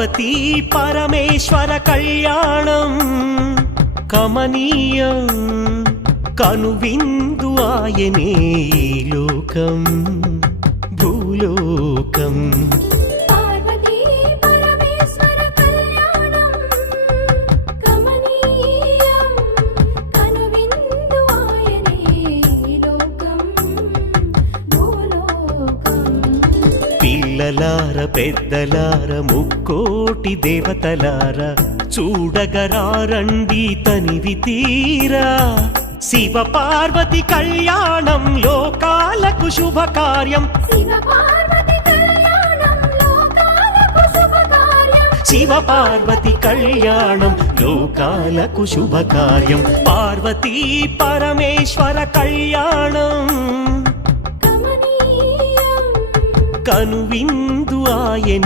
పార్వతీ పరమేశ్వర కళ్యాణం కమనీయం కనువిందు ఆయనే ఈ లోకం భూలోకం పిల్లలార పెద్దలార ముక్కోటి దేవతలార చూడగరారండి తనివి తీరా శివ పార్వతి కళ్యాణం లోకాలకు శుభకార్యం శివ పార్వతి కళ్యాణం లోకాలకు శుభకార్యం పార్వతీ పరమేశ్వర కళ్యాణం కనువిందు ఆయనే